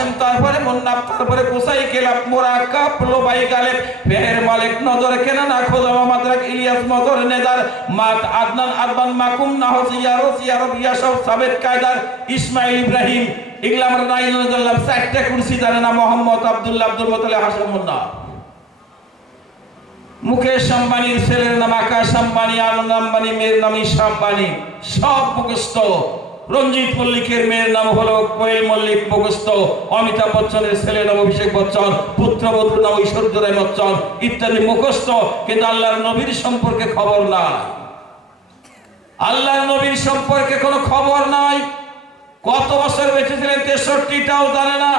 হাসেম তারপরে মুন্নাফ, তারপরে কুসাই কেলাব মুরাকাব লোবাই গালেব ফেহের মালিক, নজর কেনানা খোদামা মাদ্রাক, ইলিয়াস মজর নেদার মাত আদনান আরবান মাকুম না নাহস ইয়ারস ইয়ারব ইয়াসব সাবেদ কায়দার, ইসমাইল ইব্রাহিম এগুলা আমরা নাই জানলাম চারটা কুরসি জানে না, মোহাম্মদ আব্দুল্লাহ আব্দুল মোতালে হাসেম মুন্নাফ মুকেশ আম্বানির ছেলের নাম আকাশ আম্বানি আনন্দ আম্বানি মেয়ের নাম ঈশা আম্বানি সব মুখস্থ। রঞ্জিত মল্লিকের মেয়ের নাম হলো কোয়েল মল্লিক মুখস্থ, অমিতাভ বচ্চনের ছেলের নাম অভিষেক বচ্চন পুত্রবধূর নাম ঐশ্বর্য রায় বচ্চন, ইত্যাদি মুখস্থ, কিন্তু আল্লাহর নবীর সম্পর্কে খবর নাই। আল্লাহর নবীর সম্পর্কে কোনো খবর নাই। কত বছর বেঁচে ছিলেন তেষট্টিটাও জানে না,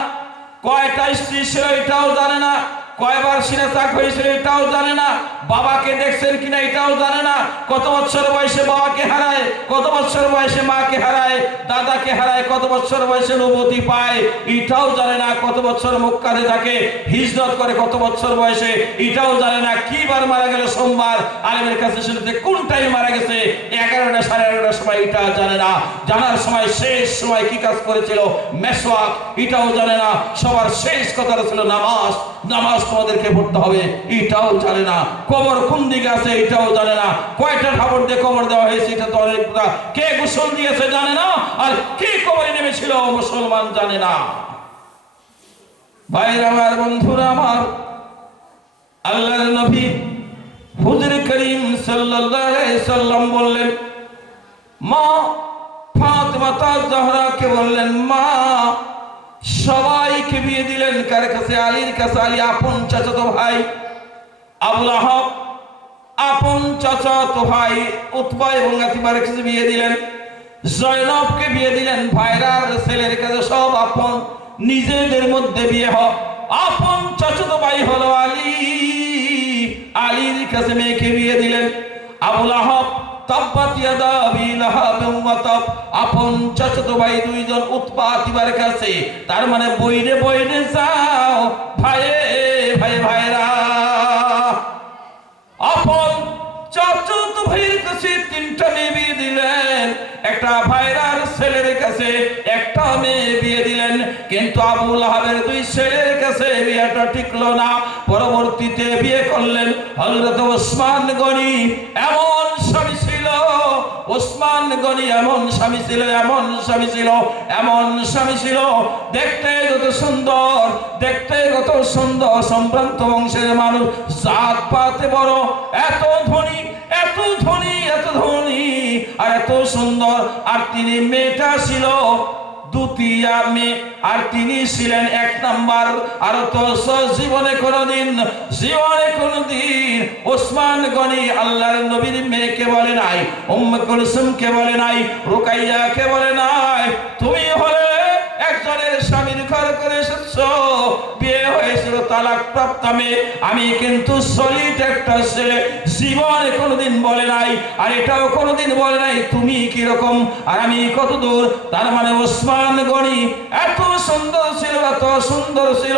কয়টা স্ত্রী ছিল এটাও জানে না। কয়বার সিনে চাক হয়েছিল এটাও জানে না। বাবাকে দেখছেন কিনা, এটাও জানে না। কত বছর বয়সে বাবাকে হারায়, কত বছর বয়সে মাকে হারায়, দাদাকে হারায়, কত বছর বয়সে নবতি পায়, এটাও জানে না কত বছর মক্কাতে থাকে, হিজরত করে কত বছর বয়সে, এটাও জানে না কি বার মারা গেল সোমবার। আলেমের কাছে শুনতে কোন টাইমে মারা গেছে, এগারোটা সাড়ে এগারোটার সময় এটা জানে না। জানার সময় শেষ সময় কি কাজ করেছিল? মেসওয়াক এটাও জানে না। সবার শেষ কথা ছিল নামাজ নামাজ তোমাদেরকে পড়তে হবে। এটাও জানে না। কবর কোন দিকে আছে এটাও জানে না। কয়টা খবর দিয়ে কবর দেওয়া হয়েছে এটা তো অনেক কথা। কে গোসল দিয়েছে জানে না? আর কে কবরে নেমেছিল মুসলমান জানে না। আমার, বন্ধুরা আমার, আল্লাহর নবী হুজুর করিম সাল্লাল্লাহু আলাইহি সাল্লাম বললেন, মা ফাতেমা জাহরাকে বললেন, মা সবাইকে বিয়ে দিলেন? কার কাছে? আলীর কাছে? আলী আপন চাচাতো ভাই। আবুল আহব, আপন চাচাতো ভাই উতবা এবং আতিবার কাছে বিয়ে দিলেন। জয়নবকে বিয়ে দিলেন। ভাইরার ছেলের কাছে সব আপন। নিজেদের মধ্যে বিয়ে হোক আপন চাচাতো ভাই হলো আলী। আলীর কাছে মেয়েকে বিয়ে দিলেন। আবুল আহব আবি আপন চাচাতো ভাই দুইজন কাছে। তার মানে বইরে বইরে যাও ভাইয়ে ভাই, ভাইরা। আপন চাচাতো ভাইয়ের কাছে তিনটা মেয়ে বিয়ে দিলেন। একটা ভাইরার ছেলের কাছে, একটা মেয়ে বিয়ে দিলেন। কিন্তু আবুল আহাবের দুই ছেলের কাছে বিয়েটা টিকলো না। পরবর্তীতে বিয়ে করলেন হযরত ওসমান গনি। এমন ওসমান গনি এমন স্বামী ছিল, এমন স্বামী ছিল, এমন স্বামী ছিল। দেখতে কত সুন্দর, দেখতে কত সুন্দর সম্ভ্রান্ত বংশের মানুষ, জাত পাতে বড়, এত ধনী এত ধনী এত ধনী, আর এত সুন্দর। আর তিনি মেয়েটা ছিল দ্বিতীয় মেয়ে আর তিনি ছিলেন এক নাম্বার। আর তো জীবনে কোনোদিন জীবনে কোনোদিন ওসমান গনি আল্লাহর নবীর মেয়েকে বলে নাই, উম্মে কুলসুমকে বলে নাই, রুকাইয়াকে বলে নাই। তুমি হলে হয়েছিল তালাক প্রাপ্ত মেয়ে আমি কিন্তু সলিড একটা ছেলে। জীবনে কোনোদিন বলে নাই, আর এটাও কোনোদিন বলে নাই, তুমি কি রকম আর আমি কত দূর তার মানে ওসমান গনি এত সুন্দর ছিল, এত সুন্দর ছিল।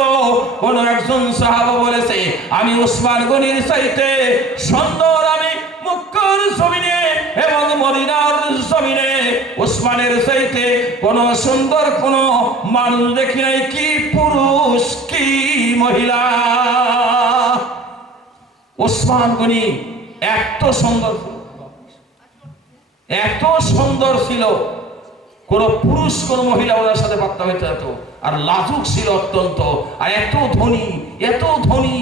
কোন একজন সাহাবা বলেছে, আমি ওসমান গনির সাইতে সুন্দর আমি মুক্কর জমিনে এবং মদিনার জমিনে ওসমানের চাইতে কোন সুন্দর কোন মানুষ দেখি নাই। কি পুরুষ, কি মহিলা? ওসমান গনি এত সুন্দর। এত সুন্দর ছিল। কোন পুরুষ, কোন মহিলা ওনার সাথে বার্তা হইতে হতো আর লাজুক ছিল অত্যন্ত। আর এত ধনী এত ধনী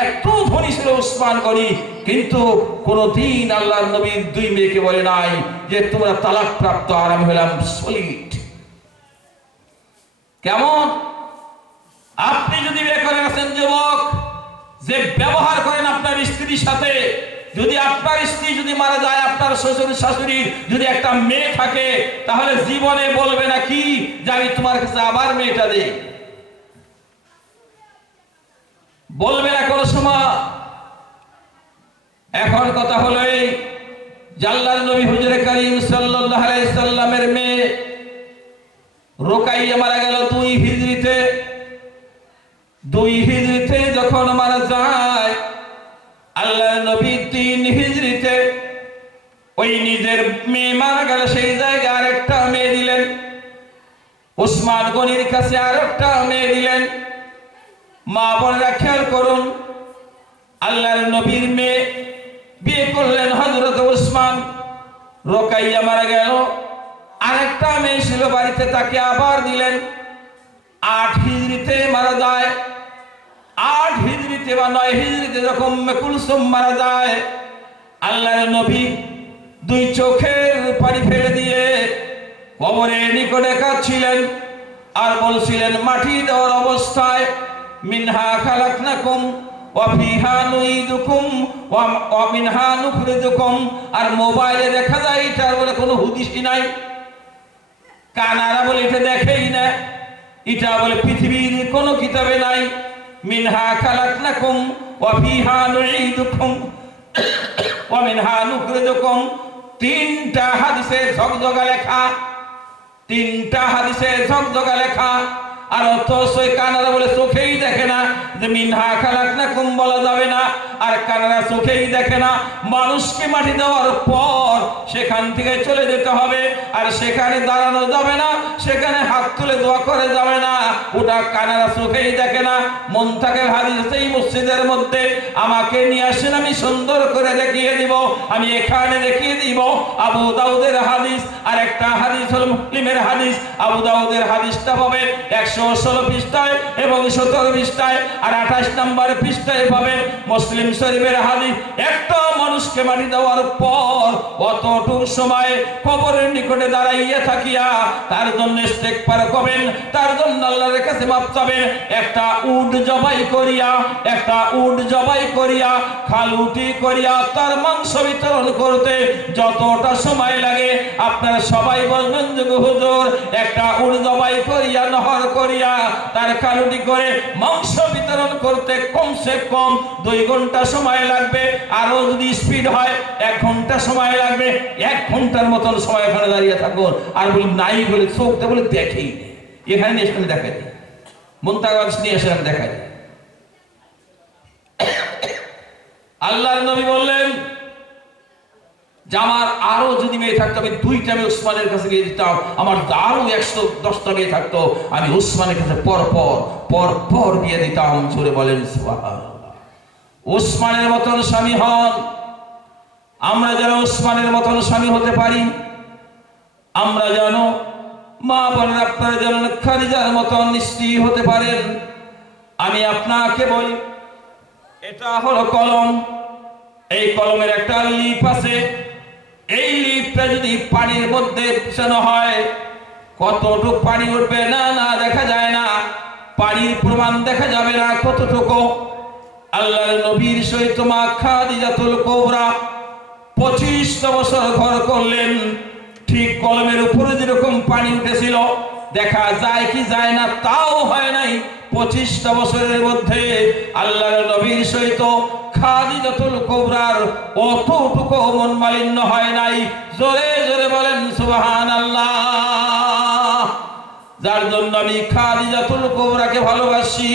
এত ধনী ছিল ওসমান গনি। কিন্তু কোন দিন আল্লাহ নবীর দুই মেয়েকে বলে নাই যে, তোমরা তালাক প্রাপ্ত আর আমি হলাম সলিড। কেমন? আপনি যদি বিয়ে করে আছেন যুবক, যে ব্যবহার করেন আপনার স্ত্রীর সাথে যদি আপনার স্ত্রী যদি মারা যায়, আপনার শ্বশুর শাশুড়ি যদি একটা মেয়ে থাকে, তাহলে জীবনে বলবে না কি যে আমি তোমার কাছে আবার মেয়েটা দে বলবে না কোনো সময়। এখন কথা হলো এই জাল্লার নবী হুজুরে করিম সাল্লাল্লাহু আলাইহি সাল্লামের মেয়ে রোকাইয়া মারা গেল দুই হিজরিতে দুই হিজরিতে যখন মারা যায় আল্লাহ নবী তিন হিজরিতে ওই নিজের মেয়ে মারা গেল, সেই জায়গায় আরেকটা মেয়ে দিলেন। উসমান গনির কাছে আর একটা মেয়ে দিলেন। মা বোনেরা খেয়াল করুন, আল্লাহর নবীর মেয়ে বিয়ে করলেন হজরত উসমান। রোকাইয়া মারা গেল। আরেকটা মেয়ে ছিল বাড়িতে, তাকে আবার দিলেন। আট হিজড়িতে মারা যায়। আট হিজড়িতে বা নয় হিজড়িতে যখন কুলসুম মারা যায়, আল্লাহর নবী দুই চোখের পানি ফেলে দিয়ে কবরের নিকটে কাঁদছিলেন আর বলছিলেন, মাটি দেওয়ার অবস্থায় মিনহা খালাকনাকুম আর মোবাইলে দেখা যায় এটার বলে কোনো হুদিসই নাই। কানারা বলে এটা দেখেই না, এটা বলে পৃথিবীর কোনো কিতাবে নাই। মিনহা খালাকনাকুম ওয়া ফিহা নুঈদুকুম। ওয়া মিনহা নুখরিজুকুম। তিনটা হাদিসে ঝকঝকা লেখা। তিনটা হাদিসে ঝকঝকা লেখা। আর অথচ কানারা বলে, চোখেই দেখে না যে মিনহা খালাক না কুম বলা যাবে না। আর কানারা চোখেই দেখে না, মানুষকে মাটি দেওয়ার পর সেখান থেকে চলে যেতে হবে। আর সেখানে দাঁড়ানো যাবে না, সেখানে হাত তুলে দোয়া করে যাবে না। ওটা কানারা চোখেই দেখে না, মন থাকে হাদিস সেই মসজিদের মধ্যে, আমাকে নিয়ে আসেন, আমি সুন্দর করে দেখিয়ে দিব, আমি এখানে দেখিয়ে দিব আবু দাউদের হাদিস। আর একটা হাদিস হলো মুসলিমের হাদিস, আবু দাউদের হাদিসটা হবে একশো ষোলো পৃষ্ঠায় এবং সতেরো পৃষ্ঠায় আর আঠাশ নম্বর পৃষ্ঠায় পাবেন মুসলিম শরীফের হাদিস। একটা মানুষকে মাটি দেওয়ার পর অতটুক সময় কবরের নিকটে দাঁড়াইয়া থাকিয়া তার জন্য স্টেক পার করবেন, তার জন্য আল্লাহর কাছে মাপ চাবেন। একটা উড জবাই করিয়া, একটা উড জবাই করিয়া খালুটি করিয়া তার মাংস বিতরণ করতে যতটা সময় লাগে। আপনারা সবাই বলবেন যে হুজুর, একটা উড জবাই করিয়া নহর করিয়া তার খালুটি করে মাংস বিতরণ করতে কমসে কম দুই ঘণ্টা সময় লাগবে। আরও যদি স্পিড হয়, এক ঘণ্টা সময় লাগবে। এক ঘণ্টার মতন সময় এখানে দাঁড়িয়ে থাকুন। আর বলি নাই বলে চোখটা বলে দেখেই নে। এখানে নিয়ে এসে দেখাই দিই। মন্তাগাজ নিয়ে এসে আমি দেখাই দিই। আল্লাহর নবী বললেন যে আমার আরও যদি মেয়ে থাকতো, আমি দুইটা আমি উসমানের কাছে গিয়ে দিতাম। আমার আরও একশো দশটা মেয়ে থাকতো, আমি উসমানের কাছে পর পর পর পর দিয়ে দিতাম। জোরে বলেন। উসমানের মতন স্বামী হন। আমরা যেন উসমানের মতন স্বামী হতে পারি। আমরা যেন মা বলেন আপনারা যেন খারিজার মতন স্ত্রী হতে পারেন। আমি আপনাকে বলি, এটা হলো কলম। এই কলমের একটা লিপ আছে। এই লিপটা যদি পানির মধ্যে পেছানো হয়, কতটুকু পানি উঠবে? না না, দেখা যায় না। পানির প্রমাণ দেখা যাবে না কতটুকু। আল্লাহর নবীর সহিত মা খাদিজাতুল কোবরা পঁচিশটা বছর ঘর করলেন। ঠিক কলমের উপরে যেরকম পানি উঠেছিল, দেখা যায় কি যায় না, তাও হয় নাই। পঁচিশটা বছরের মধ্যে আল্লাহর নবীর সহিত খাদিজাতুল কুবরার অতটুকু মন মালিন্য হয় নাই। জোরে জোরে বলেন, সুবহানাল্লাহ। যার জন্য আমি খাদিজাতুল কুবরাকে ভালোবাসি।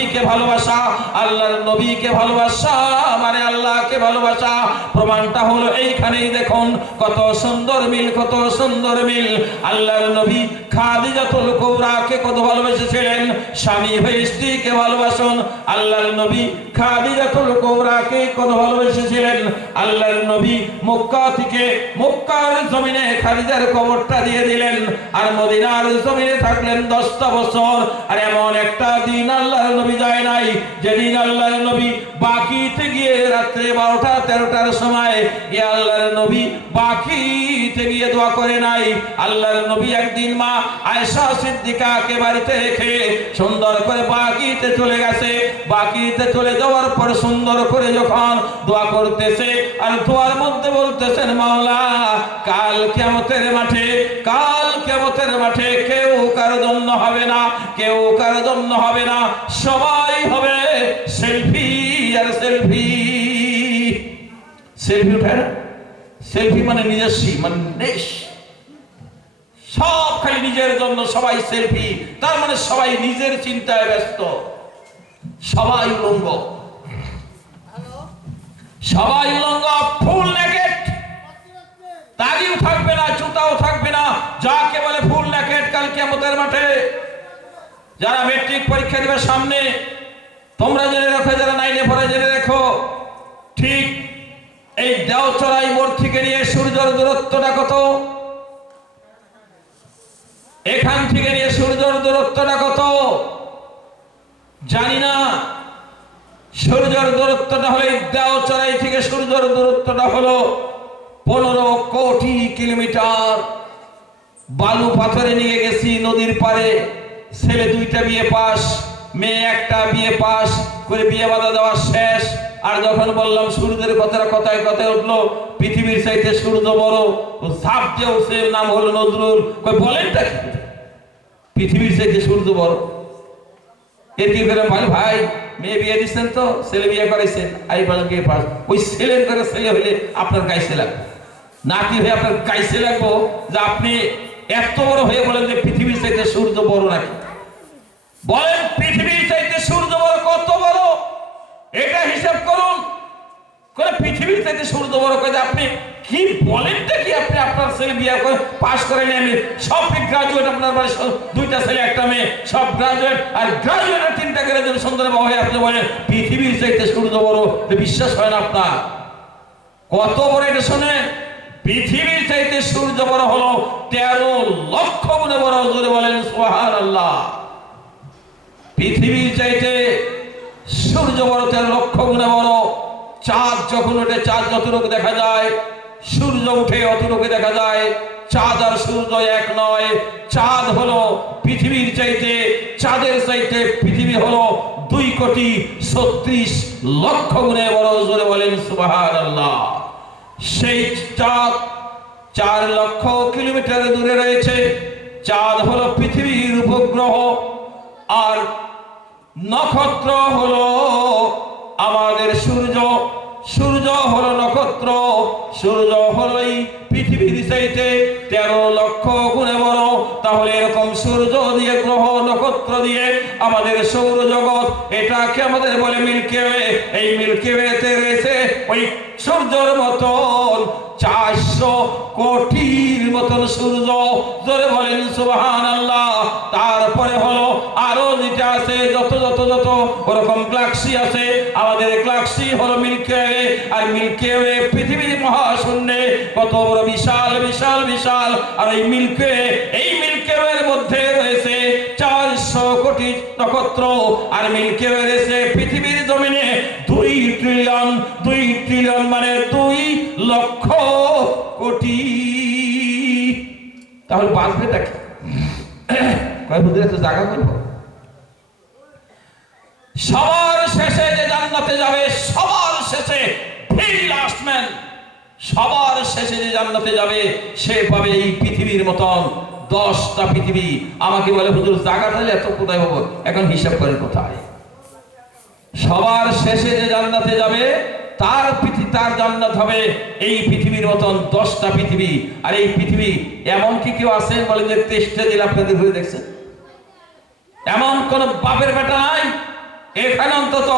নবীকে ভালোবাসা, আল্লাহর নবীকে ভালোবাসা মানে আল্লাহকে ভালোবাসা। প্রমাণটা হলো এইখানেই দেখুন, কত সুন্দর মিল, কত সুন্দর মিল। আল্লাহর নবী খাদিজাতুল কুবরাকে কত ভালোবেসেছিলেন? স্বামী হয়ে স্ত্রীকে ভালোবাসুন। আল্লাহর নবী খাদিজাতুল কুবরাকে কত ভালোবেসেছিলেন? আল্লাহর নবী মক্কা থেকে, মক্কার জমিনে খাদিজার কবরটা দিয়ে দিলেন। আর মদিনার জমিনে থাকলেন দশটা বছর। আর এমন একটা দিন আল্লাহর নবী যায় নাই। যেদিন আল্লাহর নবী বাকিতে গিয়ে রাত্রে বারোটা, তেরোটার সময় গিয়ে আল্লাহর নবী বাকিতে গিয়ে দোয়া করে নাই। আল্লাহর নবী একদিন মা আয়সা সিদ্দিকাকে বাড়িতে রেখে সুন্দর করে বাকিতে চলে গেছে। বাকিতে চলে যাওয়ার পর সুন্দর করে যখন দোয়া করতেছে, আর দোয়ার মধ্যে বলতেছেন, মাওলা, কাল কেমতের মাঠে, কাল কেমতের মাঠে কেউ কারও জন্য হবে না, কেউ কারও জন্য হবে না, সবাই হবে সেলফি আর সেলফি সেলফি উঠে না? সেলফি মানে নিজস্বী মানে নেশ। সব খালি নিজের জন্য সবাই সেলফি, তার মানে সবাই নিজের চিন্তায় ব্যস্ত। সবাই উলঙ্গ। সবাই উলঙ্গ, ফুল নেকেট দাড়িও থাকবে না, জুতাও থাকবে না, যাকে বলে ফুল নেকেট কাল কেমতের মাঠে। যারা মেট্রিক পরীক্ষা দিবে সামনে তোমরা জেনে রাখো, যারা নাইনে পড়ে জেনে রেখো। ঠিক এই দেওচড়াই মোড় থেকে নিয়ে সূর্যর দূরত্বটা কত? এখান থেকে নিয়ে সূর্যর দূরত্বটা কত? জানি না। সূর্যর দূরত্বটা হলো দেওচড়াই থেকে সূর্যর দূরত্বটা হলো পনেরো কোটি কিলোমিটার। বালু পাথরে নিয়ে গেছি নদীর পারে ছেলে দুইটা বিয়ে পাস। মেয়ে একটা বিয়ে পাস, করে বিয়ে বাধা দেওয়া শেষ। আর যখন বললাম, সূর্যের কথাটা কথায় কথায় উঠল, পৃথিবীর চাইতে সূর্য বড়, ও সাপ যে এর নাম হলো নজরুল। কই বলেনটা কি? পৃথিবীর চাইতে সূর্য বড়। কি করে ভাই ভাই, মেয়ে বিয়ে দিচ্ছেন তো? ছেলে বিয়ে করাইছেন। আই বলেন বিয়ে পাস? ওই ছেলের করে ছেলে হইলে আপনার গাইছে লাগবে। নাতি হয়ে আপনার গাইছে লাগবো যে আপনি এত বড় হয়ে বলেন যে পৃথিবীর চাইতে সূর্য বড় নাকি? বলেন পৃথিবীর চাইতে সূর্য বড় কত বড়? এটা হিসাব করুন। করে পৃথিবীর চাইতে সূর্য বড় করে আপনি কি বলেনটা কি? আপনি আপনার ছেলে বিয়ে করে পাশ করে আমি সব গ্রাজুয়েট আপনার বাড়ি দুইটা ছেলে, একটা মেয়ে, সব গ্রাজুয়েট আর গ্রাজুয়েটের তিনটা করে যদি সুন্দর হয়ে, আপনি বলেন পৃথিবীর চাইতে সূর্য বড়? বিশ্বাস হয় না আপনার? কত বড় এটা শোনেন? পৃথিবীর চাইতে সূর্য বড় হলো তেরো লক্ষ গুণে বড়। বলেন সোহান আল্লাহ পৃথিবীর চাইতে সূর্য বড় লক্ষ গুণে বড় চাঁদ যখন ওঠে, চাঁদ যতটুকু দেখা যায়, সূর্য উঠে অতটুকু দেখা যায়, চাঁদ আর সূর্য এক নয়। চাঁদ হলো পৃথিবীর চাইতে, চাঁদের চাইতে পৃথিবী হলো দুই কোটি ছত্রিশ লক্ষ গুণে বড়, জোরে বলেন সুবাহান আল্লাহ সেই চাঁদ চার লক্ষ কিলোমিটার দূরে রয়েছে। চাঁদ হলো পৃথিবীর উপগ্রহ, আর নক্ষত্র হলো আমাদের সূর্য। সূর্য হলো নক্ষত্র। সূর্য হলো এই পৃথিবীর চাইতে তেরো লক্ষ গুণে বড়। তাহলে এরকম সূর্য দিয়ে, গ্রহ, নক্ষত্র দিয়ে আমাদের সৌরজগৎ, এটাকে আমাদের বলে মিল্কি ওয়ে। এই মিল্কি ওয়েতে রয়েছে ওই সূর্যর মতন চারশো কোটির মতন সূর্য। জোরে বলেন সুবহান আল্লাহ তারপরে হলো, আরও যেটা আছে, যত যত যত ওরকম গ্লাক্সি আছে, আমাদের গ্লাক্সি হলো মিল্কি ওয়ে আর মিল্কি ওয়ে পৃথিবীর মহাশূন্যে কত বড় বিশাল বিশাল বিশাল। আর এই মিল্কি ওয়ে এই মিল্কি ওয়ের মধ্যে রয়েছে চারশো কোটি নক্ষত্র। আর মিল্কি ওয়ে রয়েছে পৃথিবীর জমিনে ট্রিলিয়ন দুই ট্রিলিয়ন মানে দুই লক্ষ কোটি। তাহলে বুঝলে তো জায়গা করব? সবার শেষে যে জান্নাতে যাবে, সবার শেষে ভেরি লাস্ট সবার শেষে যে জান্নাতে যাবে, সে পাবে এই পৃথিবীর মতন দশটা পৃথিবী। আমাকে বলে, হুজুর জায়গা তাহলে এত কোথায় হব? এখন হিসাব করে কোথায়? সবার শেষে যে জান্নাতে যাবে, তার পৃথিবী তার জান্নাত হবে। এই পৃথিবীর মতন দশটা পৃথিবী। আর এই পৃথিবী, এমন কি কেউ আছে বলে যে তেষ্টা দিলে আপনাদের ঘুরে দেখছেন এমন কোন বাপের বেটা নাই? এখানে অন্তত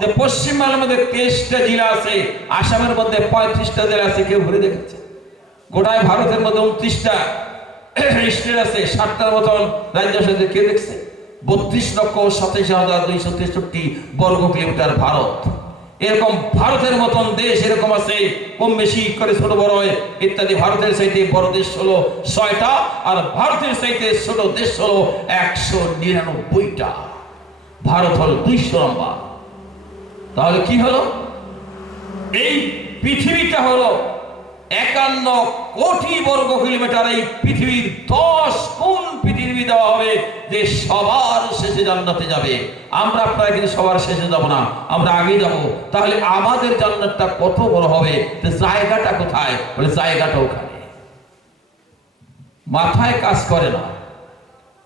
যে পশ্চিমবাংলার মধ্যে তেইশটা জেলা আছে, আসামের মধ্যে পঁয়ত্রিশটা জেলা আছে, কেউ ঘুরে দেখেছে? গোটায় ভারতের মধ্যে উনত্রিশটা স্টেট আছে, সাতটার মতন রাজ্য আছে কে দেখছে? বত্রিশ লক্ষ সাতাইশ হাজার দুইশো তেষট্টি বর্গ কিলোমিটার ভারত। এরকম ভারতের মতন দেশ এরকম আছে, কম বেশি করে ছোট বড় হয়, ইত্যাদি। ভারতের চাইতে বড় দেশ হলো ছয়টা, আর ভারতের চাইতে ছোট দেশ হলো একশো নিরানব্বইটা। ভারত হলো দুইশো নম্বর। তাহলে কি হলো? এই পৃথিবীটা হলো একান্ন কোটি বর্গ কিলোমিটার এই পৃথিবীর দশ কোন পৃথিবী দেওয়া হবে যে সবার শেষে জান্নাতে যাবে। আমরা আপনারা কিন্তু সবার শেষে যাব না, আমরা আগে যাব। তাহলে আমাদের জান্নাতটা কত বড় হবে? জায়গাটা কোথায়? বলে জায়গাটা ওখানে। মাথায় কাজ করে না।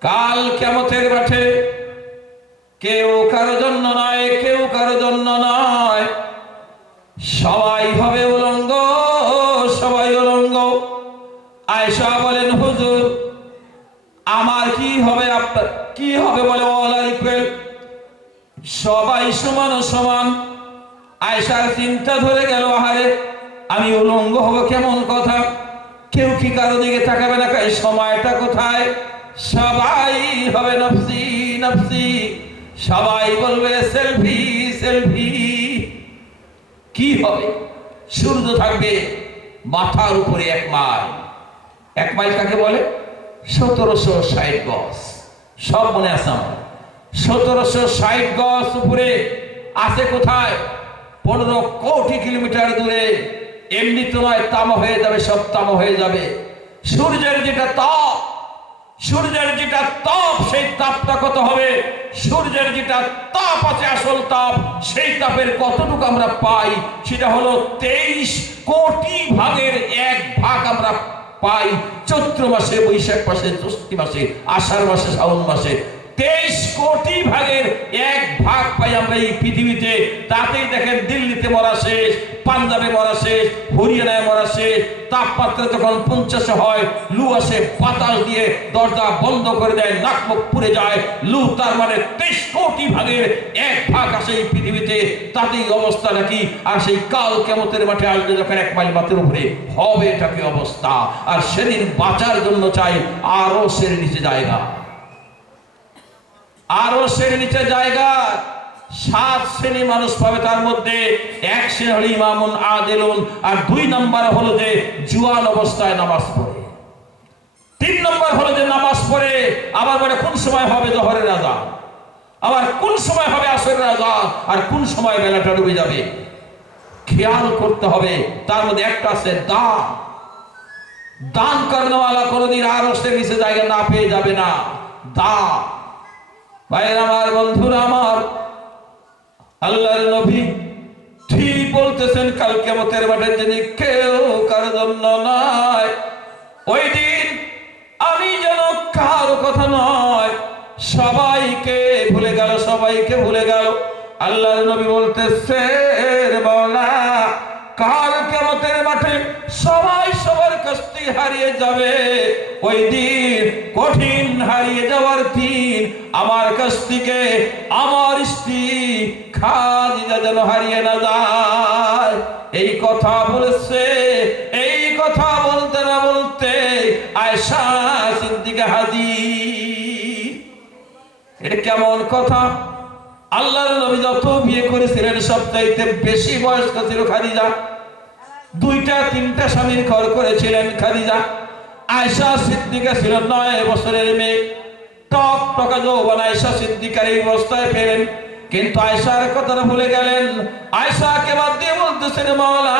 কাল কেমতের মাঠে কেউ কারও জন্য নয়, কেউ কারও জন্য নয়। সবাই হবে সবাই সমান সমান। আয়সার চিন্তা ধরে গেল, আহারে, আমি উলঙ্গ হব কেমন কথা? কেউ কি কারও দিকে তাকাবে না? এই সময়টা কোথায়? সবাই হবে নফসি নফসি। সবাই বলবে, সেলফি সেলফি। কি হবে? সূর্য থাকবে মাথার উপরে এক মাইল। এক মাইল কাকে বলে? সতেরোশো ষাট গজ। সব মনে আছে আমার। সতেরোশো ষাট গজ উপরে আছে কোথায়? পনেরো কোটি কিলোমিটার দূরে। এমনি তো তাম হয়ে যাবে, সব তাম হয়ে যাবে। সূর্যের যেটা তাপ, সূর্যের যেটা তাপ, সেই তাপটা কত হবে? সূর্যের যেটা তাপ আছে, আসল তাপ, সেই তাপের কতটুকু আমরা পাই? সেটা হলো তেইশ কোটি ভাগের এক ভাগ আমরা পাই চৈত্র মাসে, বৈশাখ মাসে, জ্যৈষ্ঠী মাসে, আষাঢ় মাসে শ্রাবণ মাসে। তেইশ কোটি ভাগের এক ভাগ পাই আমরা এই পৃথিবীতে। তাতেই দেখেন দিল্লিতে মরা শেষ, পাঞ্জাবে মরা শেষ, হরিয়ানায় মরা শেষ। তাপমাত্রা যখন পঞ্চাশে হয়, লু আসে বাতাস দিয়ে দরজা বন্ধ করে দেয়, নাক মুখ পুড়ে যায়। লু তার মানে তেইশ কোটি ভাগের এক ভাগ আসে এই পৃথিবীতে। তাতেই অবস্থা নাকি? আর সেই কাল কেমতের মাঠে আসবে যখন এক মাইল মাথের উপরে। হবে এটা কি অবস্থা। আর সেদিন বাঁচার জন্য চাই আরও সের নিচে জায়গা। আরও শ্রেণি নিচে জায়গা। সাত শ্রেণি মানুষ পাবে তার মধ্যে এক শ্রেণি হলো ইমামুন আদেলুন, আর দুই নম্বর হলো যে জুয়ান অবস্থায় নামাজ পড়ে। তিন নম্বর হলো যে নামাজ পড়ে, আবার বলে, কোন সময় হবে জহরের রাজা আবার কোন সময় হবে আসরের রাজা আর কোন সময় বেলাটা ডুবে যাবে? খেয়াল করতে হবে, তার মধ্যে একটা আছে দান। দান করেনওয়ালা কোনোদিন আরও নিচে জায়গা না পেয়ে যাবে না। দান। ভাইয়ের আমার, বন্ধুরা আমার, আল্লাহর নবী ঠিক বলতেছেন, কাল কেমতের যিনি কেউ কার জন্য নয় ওই দিন আমি যেন কারও কথা নয়, সবাইকে ভুলে গেল, সবাইকে ভুলে গেল। আল্লাহর নবী বলতেছে বাবা কাল কেমতের মাঠে সবাই সবার হারিয়ে যাবে। ওই দিন কঠিন হারিয়ে যাওয়ার দিন আমার কাছ থেকে আমার স্ত্রী খাদিজা যেন হারিয়ে না যায়। এই কথা বলেছে, এই কথা বলতে না বলতে আয়সা সিদ্দিকা হাজির এটা কেমন কথা? আল্লাহর নবী যত বিয়ে করেছিলেন সব চাইতে বেশি বয়স্ক ছিল খাদিজা। দুইটা, তিনটা স্বামীর ঘর করেছিলেন খাদিজা। আয়সা সিদ্দিকা ছিল নয় বছরের মেয়ে। টক টকা যৌবন আয়সা সিদ্দিকার এই অবস্থায় পেলেন। কিন্তু আয়সার কথাটা ভুলে গেলেন। আয়সাকে বাদ দিয়ে বলতেছেন, মাওলা,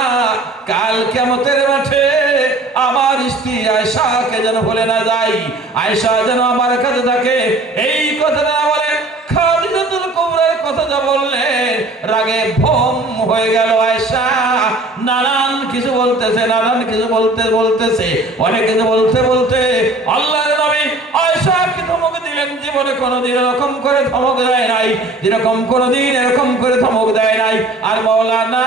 কাল কেমতের মাঠে আমার স্ত্রী আয়সাকে যেন ভুলে না যাই। আয়সা যেন আমার কাছে থাকে। এই কথাটা বলে খাদিজাতুল কুবরার কথা যা বললেন রাগে ভম হয়ে গেল আয়সা নানান কিছু বলতেছে নানান কিছু বলতে বলতেছে অনেক কিছু বলতে বলতে আল্লাহর নবী আয়সা কি ধমক দিলেন জীবনে কোনোদিন এরকম করে ধমক দেয় নাই, যেরকম কোনোদিন এরকম করে ধমক দেয় নাই। আর মাওলানা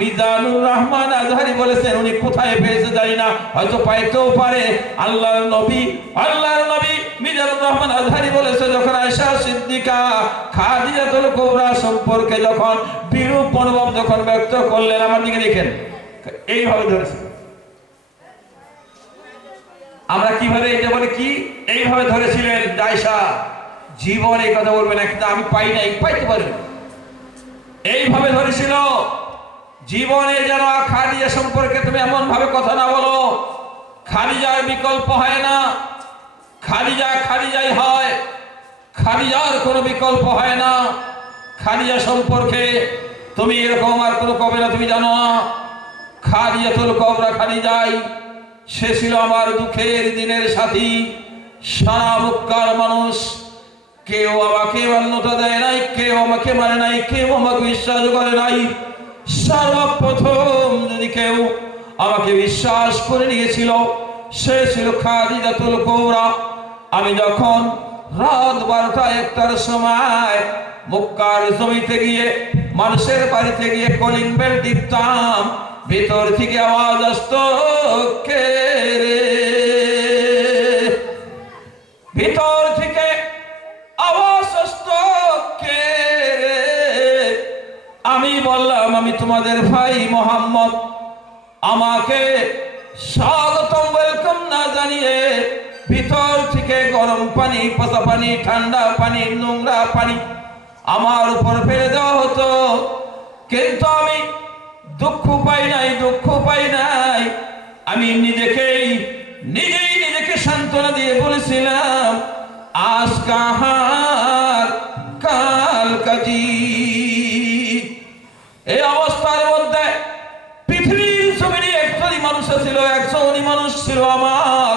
মিজানুর রহমান আজহারি বলেছেন, উনি কোথায় পেয়েছে জানি না, হয়তো পাইতেও পারে। আল্লাহর নবী আল্লাহর নবী মিজানুর রহমান আজহারি বলেছে, যখন আয়সা সিদ্দিকা খাদিজাতুল কুবরা সম্পর্কে যখন বিরূপ মনোভাব যখন ব্যক্ত করলেন, আমার দিকে দেখেন, এইভাবে ধরেছে। আমরা কীভাবে এটা বলে, কি এইভাবে ধরেছিলেন দায়সা, জীবন এই কথা বলবে না, কিন্তু আমি পাই নাই, পাইতে পারি এইভাবে ধরেছিল, জীবনে যেন খাদিজা সম্পর্কে তুমি এমন ভাবে কথা না বলো, খাদিজার বিকল্প হয় না, খাদিজা খাদিজাই হয়, খাদিজার কোনো বিকল্প হয় না। খাদিজা সম্পর্কে তুমি এরকম আর কোনো কবে না, তুমি জানো না খাদিজাতুল কবরা খালি যাই সে ছিল আমার দুঃখের দিনের সাথী। সারা মক্কার মানুষ। কেউ আমাকে মান্যতা দেয় নাই, কেউ আমাকে মানে নাই, কেউ আমাকে বিশ্বাস করে নাই। সর্বপ্রথম যদি কেউ আমাকে বিশ্বাস করে নিয়েছিল, সে ছিল খাদিজাতুল কৌরা আমি যখন রাত বারোটা একটার সময় মক্কার জমিতে গিয়ে, মানুষের বাড়িতে গিয়ে কলিং বেল টিপতাম, ভেতর থেকে আওয়াজ আসতো, কে রে? ভিতর থেকে আওয়াজ কে রে? আমি বললাম, আমি তোমাদের ভাই মোহাম্মদ। আমাকে স্বাগতম ওয়েলকাম না জানিয়ে ভিতর থেকে গরম পানি, পচা পানি, ঠান্ডা পানি, নোংরা পানি আমার উপর ফেলে দেওয়া হতো। কিন্তু আমি দুঃখ পাই নাই, দুঃখ পাই নাই। আমি নিজেকেই, নিজেই নিজেকে সান্ত্বনা দিয়ে বলেছিলাম আজ কাল কাজী? এই অবস্থার মধ্যে পৃথিবীর জমিনে একজনই মানুষ ছিল একজনই মানুষ ছিল আমার।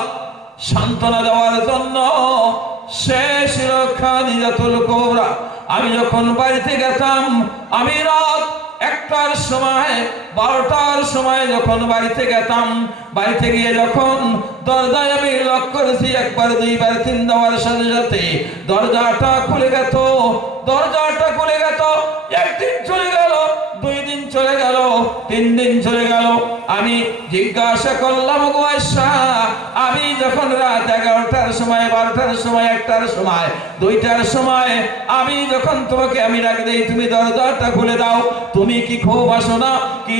সান্ত্বনা দেওয়ার জন্য সে ছিল খাদিজাতুল কোবরা। আমি যখন বাড়িতে গেতাম, আমি রাত একটার সময়, বারোটার সময় যখন বাড়িতে গেতাম, বাড়িতে গিয়ে যখন দরজায় আমি লক করেছি, একবার, দুইবার তিন দেওয়ার সাথে সাথে দরজাটা খুলে গেত, দরজাটা খুলে গেত, একদিন চলে গেল, দুই দিন চলে গেল, তিন দিন চলে গেল। আমি জিজ্ঞাসা করলাম আমি যখন রাত এগারোটার সময়, বারোটার সময়, একটার সময়, দুইটার সময়, আমি যখন তোমাকে, আমি ডাক দেই, তুমি দরজাটা খুলে দাও, তুমি কি খুব আসো কি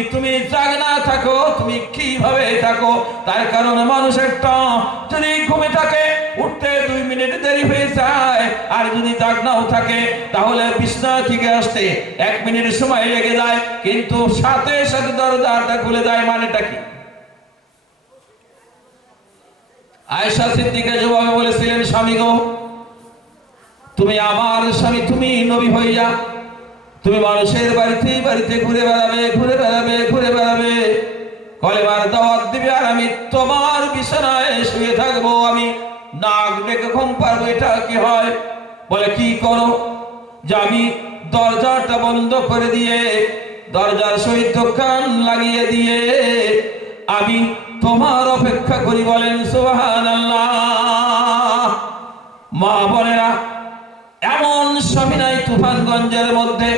তাহলে বিছনা থেকে আসতে এক মিনিট সময় লেগে যায়, কিন্তু সাথে সাথে দরজাটা খুলে যায় মানেটা কি? আয়সা সিদ্দিকে জবাবে বলেছিলেন, স্বামী গো, তুমি আমার স্বামী, তুমি নবী হইয়া তুমি মানুষের বাড়িতে বাড়িতে ঘুরে বেড়াবে ঘুরে বেড়াবে ঘুরে বেড়াবে। কলেবার দাওয়াত দিবে আর আমি তোমার বিছানায় শুয়ে থাকব। আমি নাক ডেকে ঘুম পারব এটা কি হয়? বলে, কি করো? যে আমি দরজাটা বন্ধ করে দিয়ে, দরজার সহিত কান লাগিয়ে দিয়ে আমি তোমার অপেক্ষা করি বলেন সুবহান মা বোনেরা, এমন স্বামী নাই তুফানগঞ্জের মধ্যে।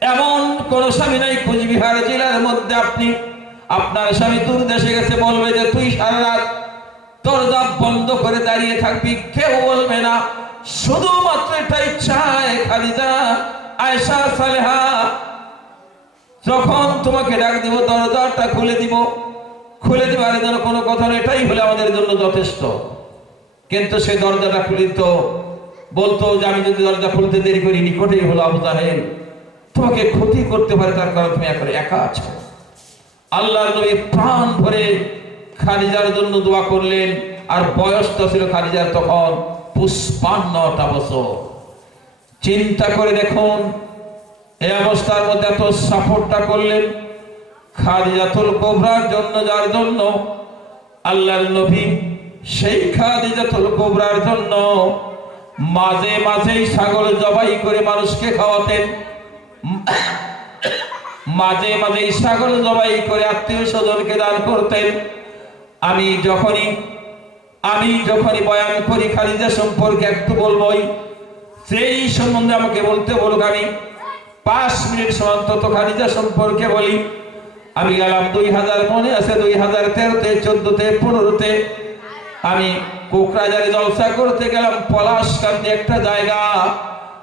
এমন কোন স্বামী নাই কুচবিহার জেলার মধ্যে আপনি। আপনার স্বামী দূর দেশে গেছে, বলবে যে, তুই সারা রাত দরজা বন্ধ করে দাঁড়িয়ে থাকবি, কেউ বলবে না। শুধুমাত্র এটাই চায় খালিদা আয়সা সালেহা। যখন তোমাকে ডাক দিব, দরজাটা খুলে দিব। খুলে দিবার জন্য কোনো কথা এটাই হলে আমাদের জন্য যথেষ্ট। কিন্তু সে দরজাটা খুলিত, বলতো যে, আমি যদি দরজা খুলতে দেরি করি, নিকটেই হলো আবু জাহেল তোমাকে ক্ষতি করতে পারে তার কারণ তুমি এখন একা আছো। আল্লাহ নবী প্রাণ ভরে খালিজার জন্য দোয়া করলেন, আর বয়সটা ছিল খালিজার তখন পুষ্পান্নটা বছর। চিন্তা করে দেখুন এই অবস্থার মধ্যে এত সাপোর্টটা করলেন খাদিজাতুল কোবরার জন্য, যার জন্য আল্লাহর নবী সেই খাদিজাতুল কোবরার জন্য মাঝে মাঝেই ছাগল জবাই করে মানুষকে খাওয়াতেন। মাঝে মাঝে ছাগল জবাই করে আত্মীয় স্বজনকে দান করতেন। আমি যখনই আমি যখনই বয়ান করি খালিজা সম্পর্কে একটু বলবই। সেই সম্বন্ধে আমাকে বলতে বলুক আমি। পাঁচ মিনিট সন্তত খালিজা সম্পর্কে বলি। আমি গেলাম দুই হাজার, মনে আছে দুই হাজার তেরোতে, চোদ্দতে, পনেরোতে। আমি কোকরাজারে জলসা করতে গেলাম, পলাশকান্দি একটা জায়গা।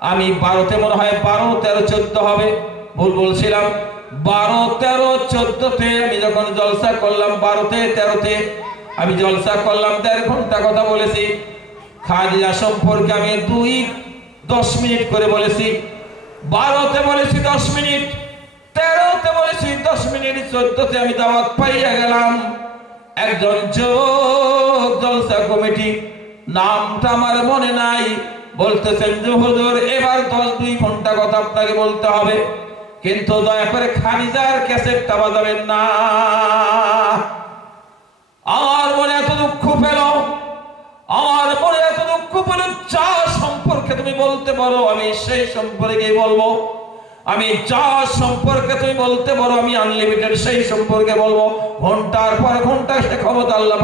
আমি বারোতে মনে হয় বারো, তেরো, চোদ্দ হবে। ভুল বলছিলাম। বারো, তেরো, চোদ্দতে আমি যখন জলসা করলাম বারোতে, তেরোতে, আমি জলসা করলাম, দেড় ঘণ্টা কথা বলেছি। খাদিজা সম্পর্কে আমি দুই, দশ মিনিট করে বলেছি। বারোতে বলেছি দশ মিনিট, তেরোতে বলেছি দশ মিনিট, চোদ্দতে আমি দাওয়াত পাইয়া গেলাম। একজন যোগ জলসা কমিটি, নামটা আমার মনে নাই। বলতেছেন যে, হুজুর, এবার দশ দুই ঘণ্টা কথা আপনাকে বলতে হবে। কিন্তু দয়া করে খানিজার ক্যাসেটটা বাজাবেন না। আমার মনে এত দুঃখ পেল। আমার মনে এত দুঃখ পেল। চা সম্পর্কে তুমি বলতে পারো, আমি সেই সম্পর্কে বলব। আমি চা সম্পর্কে তুমি বলতে পারো, আমি আনলিমিটেড সেই সম্পর্কে বলব। ঘণ্টার পর ঘণ্টা সে ক্ষমতা আল্লাহ